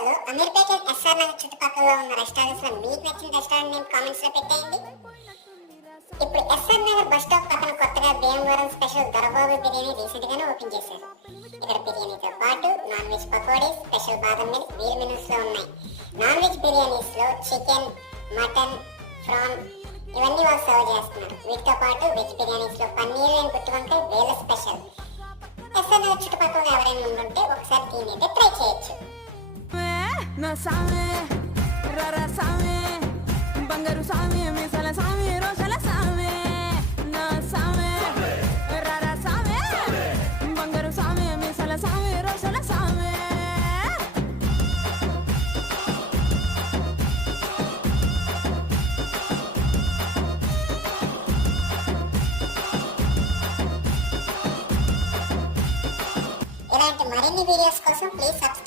హైదరాబాద్ లో అమీర్పేట ఎస్ఆర్ నగర్ చుట్టుపక్కల ఉన్న రెస్టారెంట్స్ లో మీకు నచ్చిన రెస్టారెంట్ నేమ్ కామెంట్స్ లో పెట్టేయండి. ఇప్పుడు ఎస్ఆర్ నగర్ బస్ స్టాప్ పక్కన కొత్తగా భీమవరం స్పెషల్ దొరబాబు బిర్యానీ రీసెంట్ గానే ఓపెన్ చేశారు. ఇక్కడ బిర్యానీతో పాటు నాన్ వెజ్ పకోడీ, స్పెషల్ బాదం మిల్క్ వీల్ మెనూస్ లో ఉన్నాయి. నాన్ వెజ్ బిర్యానీస్ లో చికెన్, మటన్, ప్రాన్ ఇవన్నీ వాళ్ళు సర్వ్ చేస్తున్నారు. వీటితో పాటు వెజ్ బిర్యానీస్ లో పన్నీర్ అండ్ గుత్తి వంకాయ వీళ్ళ స్పెషల్. ఎస్ఆర్ నగర్ చుట్టుపక్కల ఎవరైనా ఉండుంటే ఒకసారి దీని అయితే ట్రై చేయొచ్చు. నా సామే రరా సామే బంగారు సామే మిసల సామే రోషల సామే నా సామే రరా సామే బంగారు సామే మిసల సామే రోషల సామే. ఇలాంటి మరిన్ని వీడియోస్ కోసం ప్లీజ్ సబ్స్క్రైబ్